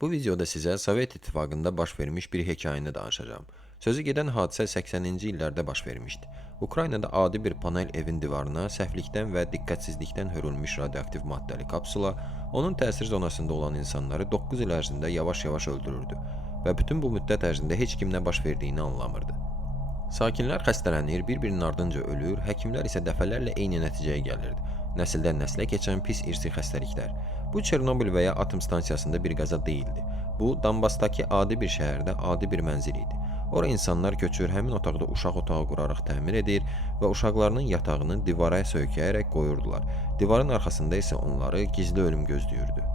Bu videoda sizə Sovet İttifaqında baş vermiş bir hekayəni danışacağım. Sözü gedən hadisə 80-ci illərdə baş vermişdi. Ukraynada adi bir panel evin divarına səhvlikdən və diqqətsizlikdən hörülmüş radioaktiv maddəli kapsula, onun təsir zonasında olan insanları 9 il ərzində yavaş-yavaş öldürürdü və bütün bu müddət ərzində heç kim nə baş verdiyini anlamırdı. Sakinlər xəstələnir, bir-birinin ardınca ölür, həkimlər isə dəfələrlə eyni nəticəyə gəlirdi. Nəsildən nəslə keçən pis irsi xəstəliklər. Bu Çernobil və ya atom stansiyasında bir qəza deyildi. Bu, Donbassdakı adi bir şəhərdə adi bir mənzil idi. Ora insanlar köçür, həmin otaqda uşaq otağı quraraq təmir edir və uşaqlarının yatağını divara söykəyərək qoyurdular. Divarın arxasında isə onları gizli ölüm gözləyirdi.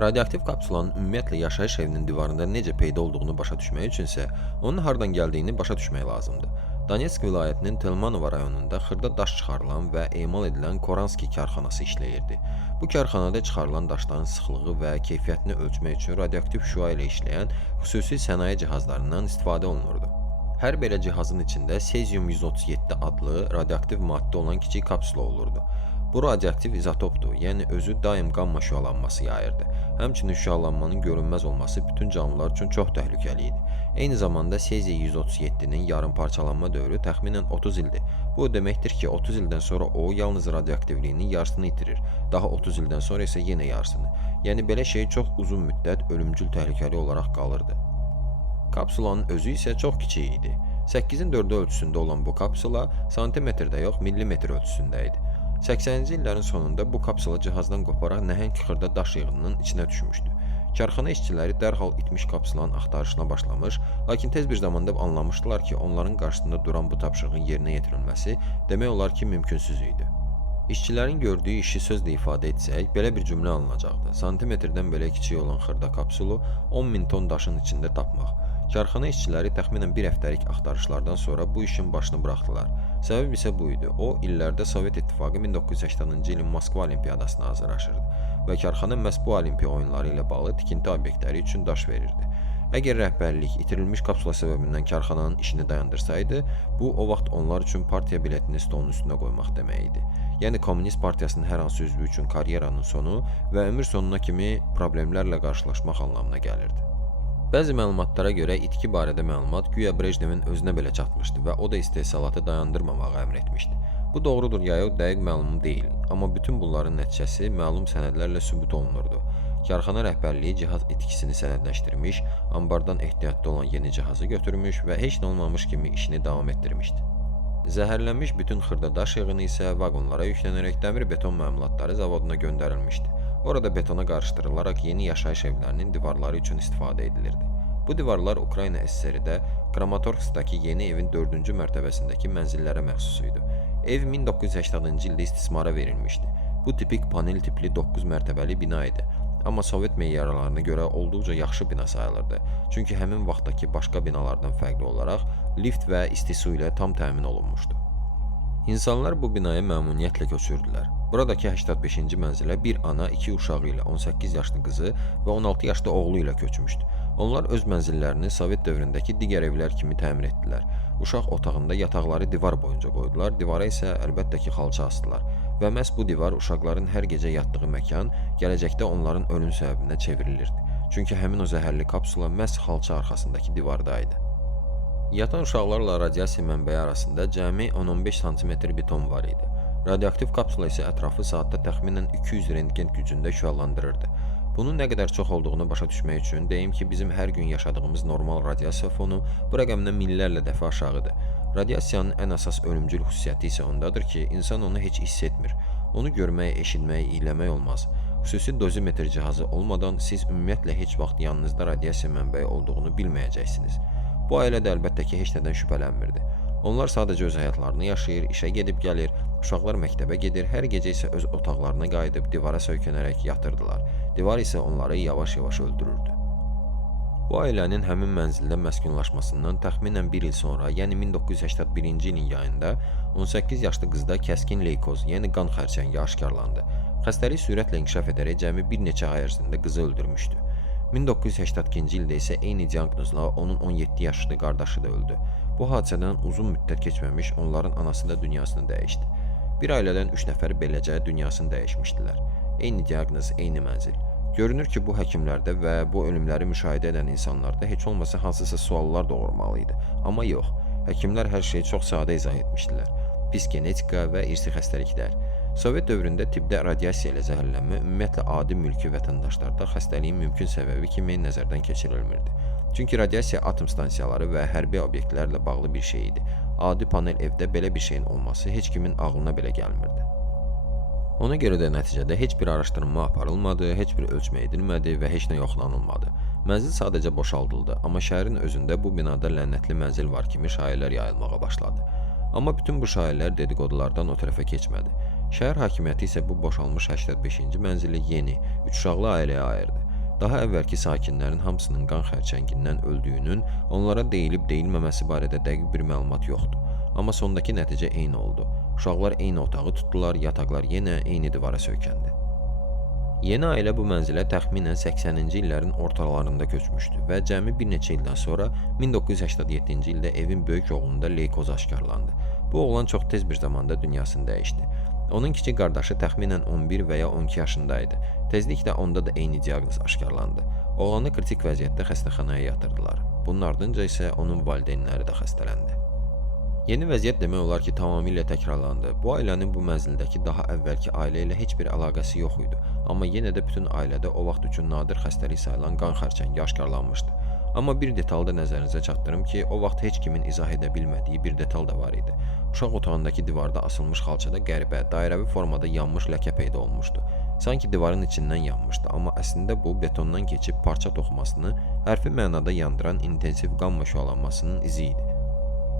Radioaktiv kapsulanın ümumiyyətlə yaşayış evinin divarında necə peyda olduğunu başa düşmək üçünsə, onun hardan gəldiyini başa düşmək lazımdır. Donetsk vilayətinin Telmanova rayonunda xırda daş çıxarılan və emal edilən Koranski karxanası işləyirdi. Bu karxanada çıxarılan daşların sıxlığı və keyfiyyətini ölçmək üçün radioaktiv şüa ilə işləyən xüsusi sənaye cihazlarından istifadə olunurdu. Hər belə cihazın içində Sezium-137 adlı radioaktiv maddə olan kiçik kapsula olurdu. Bu radioaktiv izotopdur, yəni özü daim qamma şüalanması yayırdı. Həmçinin şüalanmanın görünməz olması bütün canlılar üçün çox təhlükəli idi. Eyni zamanda Sezi-137-nin yarım parçalanma dövrü təxminən 30 ildir. Bu deməkdir ki, 30 ildən sonra o yalnız radioaktivliyinin yarısını itirir, daha 30 ildən sonra isə yenə yarısını. Yəni belə şey çox uzun müddət ölümcül təhlükəli olaraq qalırdı. Kapsulanın özü isə çox kiçik idi. 8-in 4-ü ölçüsündə olan bu kapsula santimetrdə yox, millimetr ölçüsündə idi. 80-ci illərin sonunda bu kapsula cihazdan qoparaq nəhəng xırda daş yığınının içinə düşmüşdü. Karxana işçiləri dərhal itmiş kapsulanın axtarışına başlamış, lakin tez bir zamanda anlamışdılar ki, onların qarşısında duran bu tapşırığın yerinə yetirilməsi demək olar ki, mümkünsüz idi. İşçilərin gördüyü işi sözlə ifadə etsək, belə bir cümlə alınacaqdı. Santimetrdən belə kiçik olan xırda kapsulu 10.000 ton daşın içində tapmaq. Karxana işçiləri təxminən bir həftəlik axtarışlardan sonra bu işin başını buraxdılar. Səbəb isə bu idi. O, illərdə Sovet İttifaqı 1980-ci ilin Moskva Olimpiyadasına hazırlaşırdı və karxana məhz bu olimpiya oyunları ilə bağlı tikinti obyektləri üçün daş verirdi. Əgər rəhbərlik itirilmiş kapsula səbəbindən karxananın işini dayandırsaydı, bu o vaxt onlar üçün partiya biletini stolun üstünə qoymaq demək idi. Yəni Komünist Partiyasının hər hansı üzvü üçün karyeranın sonu və ömür sonuna kimi problemlərlə qarşılaşmaq anlamına gəlirdi. Bəzi məlumatlara görə itki barədə məlumat güya Brejnevin özünə belə çatmışdı və o da istehsalatı dayandırmamağı əmr etmişdi. Bu doğrudur ya yox, dəqiq məlum deyil, amma bütün bunların nəticəsi məlum sənədlərlə sübut olunurdu. Karxana rəhbərliyi cihaz itkisini sənədləşdirmiş, ambardan ehtiyatda olan yeni cihazı götürmüş və heç nə olmamış kimi işini davam etdirmişdi. Zəhərlənmiş bütün xırda daş yığını isə vaqonlara yüklənərək dəmir beton məmulatları zavoduna göndərilmişdi. Orada betona qarışdırılaraq yeni yaşayış evlərinin divarları üçün istifadə edilirdi. Bu divarlar Ukrayna SSR-də Kramatorskdakı yeni evin 4-cü mərtəbəsindəki mənzillərə məxsus idi. Ev 1980-cı ildə istismara verilmişdi. Bu tipik panel tipli 9 mərtəbəli bina idi. Amma Sovet meyarlarına görə olduqca yaxşı bina sayılırdı. Çünki həmin vaxtdakı başqa binalardan fərqli olaraq lift və isti su ilə tam təmin olunmuşdu. İnsanlar bu binaya məmnuniyyətlə köçürdülər. Buradakı 85-ci mənzilə bir ana, 2 uşağı ilə 18 yaşlı qızı və 16 yaşlı oğlu ilə köçmüşdü. Onlar öz mənzillərini Sovet dövründəki digər evlər kimi təmir etdilər. Uşaq otağında yataqları divar boyunca qoydular, divara isə əlbəttə ki, xalça asdılar. Və məhz bu divar uşaqların hər gecə yatdığı məkan gələcəkdə onların ölüm səbəbinə çevrilirdi. Çünki həmin o zəhərli kapsula məhz xalça arxasındakı divardaydı. Yatan uşaqlarla radiasiya mənbəyi arasında cəmi 10-15 sm beton var idi. Radioaktiv kapsula isə ətrafı saatda təxminən 200 rentgen gücündə şüalandırırdı. Bunun nə qədər çox olduğunu başa düşmək üçün deyim ki, bizim hər gün yaşadığımız normal radiasiya fonu bu rəqəmdən minlərlə dəfə aşağıdır. Radiasiyanın ən əsas ölümcül xüsusiyyəti isə ondadır ki, insan onu heç hiss etmir. Onu görmək, eşitmək, iyləmək olmaz. Xüsusi dozimetr cihazı olmadan siz ümumiyyətlə heç vaxt yanınızda radiasiya mənbəyi olduğunu bilməyəcəksiniz. Bu ailə də əlbəttə ki, heç nədən şübhələnmirdi. Onlar sadəcə öz həyatlarını yaşayır, işə gedib gəlir, uşaqlar məktəbə gedir, hər gecə isə öz otaqlarına qayıdıb divara söykənərək yatırdılar. Divar isə onları yavaş-yavaş öldürürdü. Bu ailənin həmin mənzildə məskunlaşmasından təxminən 1 il sonra, yəni 1981-ci ilin yayında 18 yaşlı qızda kəskin leykoz, yəni qan xərçəngi aşkarlandı. Xəstəlik sürətlə inkişaf edərək cəmi bir neçə ay ərzində qızı öldürmüşdü. 1982-ci ildə isə eyni diaqnozla onun 17 yaşlı qardaşı da öldü. Bu hadisədən uzun müddət keçməmiş onların anası da dünyasını dəyişdi. Bir ailədən 3 nəfər beləcə dünyasını dəyişmişdilər. Eyni diaqnoz, eyni mənzil. Görünür ki, bu həkimlərdə və bu ölümləri müşahidə edən insanlarda heç olmasa hansısa suallar doğurmalı idi. Amma yox, həkimlər hər şeyi çox sadə izah etmişdilər. Pis genetika və irsi xəstəliklər. Sovet dövründə tibbdə radiasiya ilə zəhərlənmə ümumiyyətlə adi mülki vətəndaşlarda xəstəliyin mümkün səbəbi kimi nəzərdən keçirilmirdi. Çünki radiasiya atom stansiyaları və hərbi obyektlərlə bağlı bir şey idi. Adi panel evdə belə bir şeyin olması heç kimin ağlına belə gəlmirdi. Ona görə də nəticədə heç bir araşdırma aparılmadı, heç bir ölçmə edilmədi və heç nə yoxlanılmadı. Mənzil sadəcə boşaldıldı, amma şəhərin özündə bu binada lənətli mənzil var kimi şayiələr yayılmağa başladı. Amma bütün bu şayiələr dedikodulardan o tərəfə keçmədi. Şəhər hakimiyyəti isə bu boşalmış 85-ci mənzili yeni, 3 uşaqlı ailəyə ayırdı. Daha əvvəlki sakinlərin hamısının qan xərçəngindən öldüyünün onlara deyilib-deyilməməsi barədə dəqiq bir məlumat yoxdur. Amma sondakı nəticə eyni oldu. Uşaqlar eyni otağı tutdular, yataqlar yenə eyni divara söykəndi. Yeni ailə bu mənzilə təxminən 80-ci illərin ortalarında köçmüşdü və cəmi bir neçə ildən sonra 1987-ci ildə evin böyük oğlunda leykoz aşkarlandı. Bu oğlan çox tez bir zamanda dünyasını dəyişdi. Onun kiçik qardaşı təxminən 11 və ya 12 yaşındaydı. Tezliklə onda da eyni diaqnoz aşkarlandı. Oğlanı kritik vəziyyətdə xəstəxanaya yatırdılar. Bunun ardınca isə onun valideynləri də xəstələndi. Yeni vəziyyət demək olar ki, tamamilə təkrarlandı. Bu ailənin bu mənzildəki daha əvvəlki ailə ilə heç bir əlaqəsi yox idi. Amma yenə də bütün ailədə o vaxt üçün nadir xəstəlik sayılan qan xərçəngi aşkarlanmışdı. Amma bir detal da nəzərinizə çatdırım ki, o vaxt heç kimin izah edə bilmədiyi bir detal da var idi. Uşaq otağındakı divarda asılmış xalçada qəribə, dairəvi formada yanmış ləkə peyda olmuşdu. Sanki divarın içindən yanmışdı, amma əslində bu betondan keçib parça toxumasını hərfi mənada yandıran intensiv qamma şüalanmasının izi idi.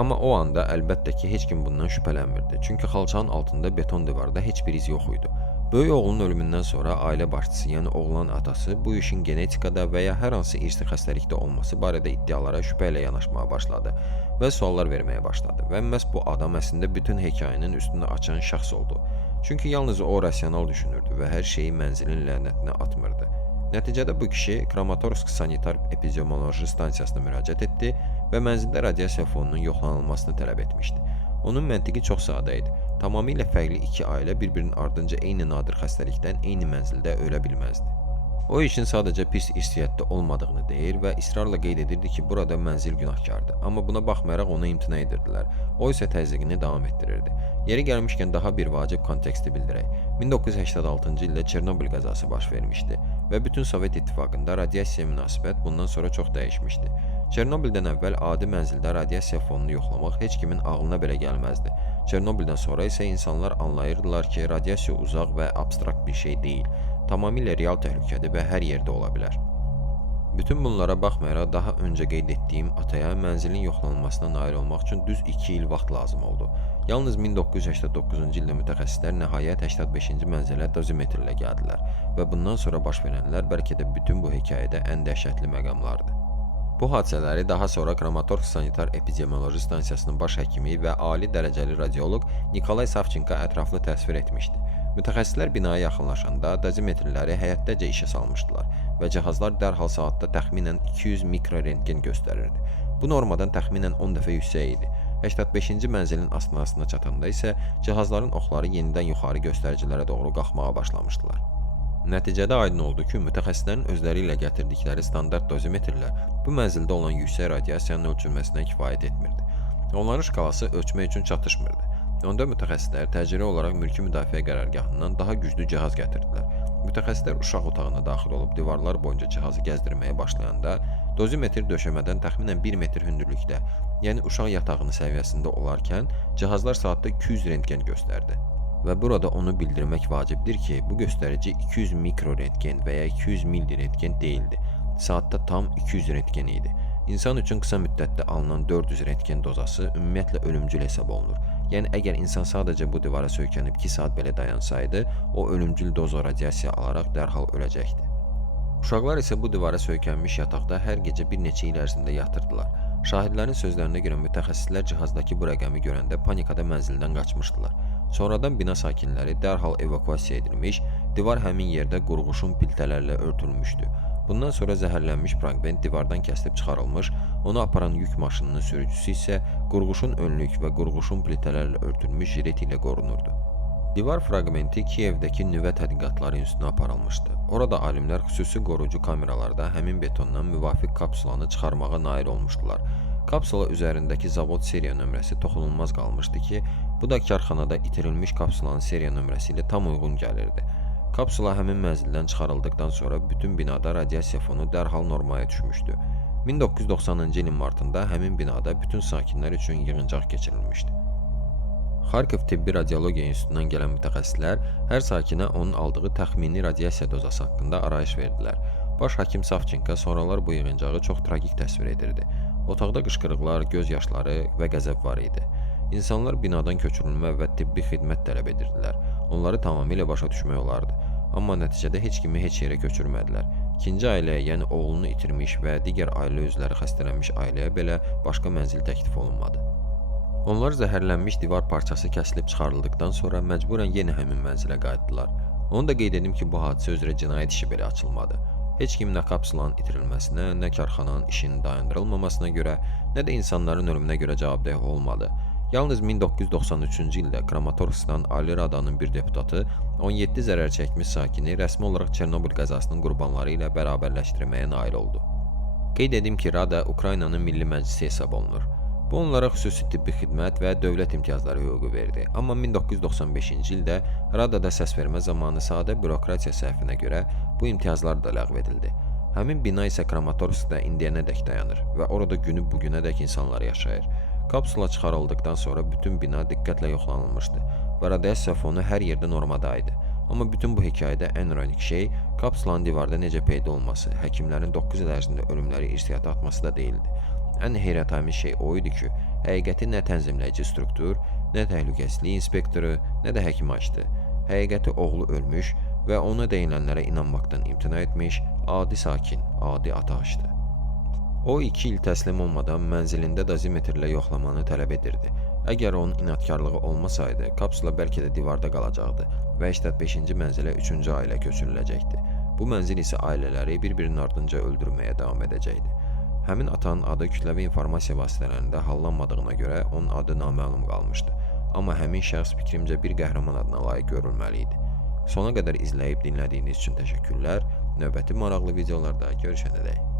Amma o anda əlbəttə ki, heç kim bundan şübhələnmirdi. Çünki xalçanın altında beton divarda heç bir iz yox idi. Böyük oğlunun ölümündən sonra ailə başçısı, yəni oğlanın atası bu işin genetikada və ya hər hansı irsi xəstəlikdə olması barədə iddialara şübhə ilə yanaşmağa başladı və suallar verməyə başladı. Və məhz bu adam əslində bütün hekayənin üstünü açan şəxs oldu. Çünki yalnız o rasional düşünürdü və hər şeyi mənzilin lənətinə atmırdı. Nəticədə bu kişi Kramatorsk sanitar epidemioloji stansiyasına müraciət etdi və mənzildə radiasiya fonunun yoxlanılmasını tələb etmişdi. Onun məntiqi çox sadə idi. Tamamilə fərqli iki ailə bir-birinin ardınca eyni nadir xəstəlikdən eyni mənzildə ölə bilməzdi. O işin sadəcə pis irsiyyətdə olmadığını deyir və israrla qeyd edirdi ki, burada mənzil günahkardır. Amma buna baxmayaraq ona imtina edirdilər. O isə təzyiqini davam etdirirdi. Yeri gəlmişkən daha bir vacib konteksti bildirək. 1986-cı ildə Çernobil qəzası baş vermişdi və bütün Sovet İttifaqında radiasiya münasibət bundan sonra çox dəyişmişdi. Çernobildən əvvəl adi mənzildə radiasiya fonunu yoxlamaq heç kimin ağlına belə gəlməzdi. Çernobildən sonra isə insanlar anlayırdılar ki, radiasiya uzaq və abstrakt bir şey deyil. Tamamilə real təhlükədir və hər yerdə ola bilər. Bütün bunlara baxmayaraq daha öncə qeyd etdiyim ataya mənzilin yoxlanılmasına nail olmaq üçün düz 2 il vaxt lazım oldu. Yalnız 1989-cu ildə mütəxəssislər nəhayət 85-ci mənzilə dozimetrlə gəldilər və bundan sonra baş verənlər bəlkə də bütün bu hekayədə ən dəhşətli məqamlardır. Bu hadisələri daha sonra Kramatorsk sanitar epidemioloji stansiyasının baş həkimi və ali dərəcəli radioloq Nikolay Savchenko ətraflı təsvir etmişdi. Mütəxəssislər binaya yaxınlaşanda dozimetrləri həyətdəcə işə salmışdılar və cihazlar dərhal saatda təxminən 200 mikrorentgen göstərirdi. Bu normadan təxminən 10 dəfə yüksək idi. 85-ci mənzilin asnasına çatanda isə cihazların oxları yenidən yuxarı göstəricilərə doğru qalxmağa başlamışdılar. Nəticədə aydın oldu ki, mütəxəssislərin özləri ilə gətirdikləri standart dozimetrlər bu mənzildə olan yüksək radiasiyanın ölçülməsinə kifayət etmirdi. Onların şkalası ölçmək üçün çatışmırdı. Onda mütəxəssislər təcili olaraq mülki müdafiə qərargahından daha güclü cihaz gətirdilər. Mütəxəssislər uşaq otağına daxil olub divarlar boyunca cihazı gəzdirməyə başlayanda dozimetr döşəmədən təxminən 1 metr hündürlükdə, yəni uşaq yatağının səviyyəsində olarkən cihazlar saatda 200 rentgen göstərdi. Və burada onu bildirmək vacibdir ki, bu göstərici 200 mikrorentgen və ya 200 millirentgen deyildi. Saatda tam 200 rentgen idi. İnsan üçün qısa müddətdə alınan 400 rentgen dozası ümumiyyətlə ölümcül hesab olunur. Yəni, əgər insan sadəcə bu divara söykənib 2 saat belə dayansaydı, o ölümcül doza radiasiya alaraq dərhal öləcəkdi. Uşaqlar isə bu divara söykənmiş yataqda hər gecə bir neçə il ərzində yatırdılar. Şahidlərin sözlərinə görə mütəxəssislər cihazdakı bu rəqəmi görəndə panikada mənzildən qaçmışdılar. Sonradan bina sakinləri dərhal evakuasiya edilmiş, divar həmin yerdə qurğuşun piltələrlə örtülmüşdü. Bundan sonra zəhərlənmiş fraqment divardan kəsilib çıxarılmış, onu aparan yük maşınının sürücüsü isə qurğuşun önlük və qurğuşun plitələrlə örtülmüş jilet ilə qorunurdu. Divar fraqmenti Kiyevdəki nüvə tədqiqatları institutuna aparılmışdı. Orada alimlər xüsusi qoruyucu kameralarda həmin betondan müvafiq kapsulanı çıxarmağa nail olmuşdular. Kapsula üzərindəki zavod seriya nömrəsi toxunulmaz qalmışdı ki, bu da karxanada itirilmiş kapsulanın seriya nömrəsi ilə tam uyğun gəlirdi. Kapsula həmin mənzildən çıxarıldıqdan sonra bütün binada radiasiya fonu dərhal normaya düşmüşdü. 1990-cı ilin martında həmin binada bütün sakinlər üçün yığıncaq keçirilmişdi. Xarkov Tibbi Radiologiya İnstitutundan gələn mütəxəssislər hər sakinə onun aldığı təxmini radiasiya dozası haqqında arayış verdilər. Baş hakim Savchenko sonralar bu yığıncağı çox tragik təsvir edirdi. Otaqda qışqırıqlar, göz yaşları və qəzəb var idi. İnsanlar binadan köçürülmə və tibbi xidmət tələb edirdilər. Onları tamamilə başa düşmək olardı. Amma nəticədə heç kimi heç yerə köçürmədilər. İkinci ailəyə, yəni oğlunu itirmiş və digər ailə üzvləri xəstələnmiş ailəyə belə başqa mənzil təklif olunmadı. Onlar zəhərlənmiş divar parçası kəsilib çıxarıldıqdan sonra məcburən yenə həmin mənzilə qayıtdılar. Onu da qeyd edim ki, bu hadisə üzrə cinayət işi belə açılmadı. Heç kim nə kapsulanın itirilməsinə, nə karxananın işinin dayandırılmamasına görə, nə də insanların ölümünə görə cavabdeh olmadı. Yalnız 1993-cü ildə Kramatorskdan Ali Radanın bir deputatı 17 zərər çəkmiş sakini rəsmi olaraq Çernobıl qəzasının qurbanları ilə bərabərləşdirməyə nail oldu. Qeyd edim ki, Rada Ukraynanın milli məclisi hesab olunur. Bu onlara xüsusi tibbi xidmət və dövlət imtiyazları hüququ verdi. Amma 1995-ci ildə Radada səsvermə zamanı sadə bürokratiya səhvinə görə bu imtiyazlar da ləğv edildi. Həmin bina isə Kramatorskda indiyənədək dayanır və orada günü bugünədək insanlar yaşayır. Kapsula çıxarıldıqdan sonra bütün bina diqqətlə yoxlanılmışdı və radiasiya fonu hər yerdə normada idi. Amma bütün bu hekayədə ən ironik şey kapsulanın divarda necə peyda olması, həkimlərin 9 il ərzində ölümləri irtihata atması da deyildi. Ən heyrətamiz şey o idi ki, həqiqəti nə tənzimləyici struktur, nə təhlükəsizlik inspektoru, nə də həkim açdı. Həqiqəti oğlu ölmüş və ona deyilənlərə inanmaqdan imtina etmiş adi sakin, adi ata açdı. O 2 il təslim olmadan mənzilində dozimetrlə yoxlamanı tələb edirdi. Əgər onun inadkarlığı olmasaydı, kapsula bəlkə də divarda qalacaqdı və 85-ci mənzilə 3-cü ailə köçürüləcəkdi. Bu mənzil isə ailələri bir-birinin ardınca öldürməyə davam edəcəkdi. Həmin atanın adı kütləvi informasiya vasitələrində hallanmadığına görə onun adı naməlum qalmışdı. Amma həmin şəxs fikrimcə bir qəhrəman adına layiq görülməli idi. Sona qədər izləyib dinlədiyiniz üçün təşəkkürlər. Növbəti maraqlı videolarda görüşənədək.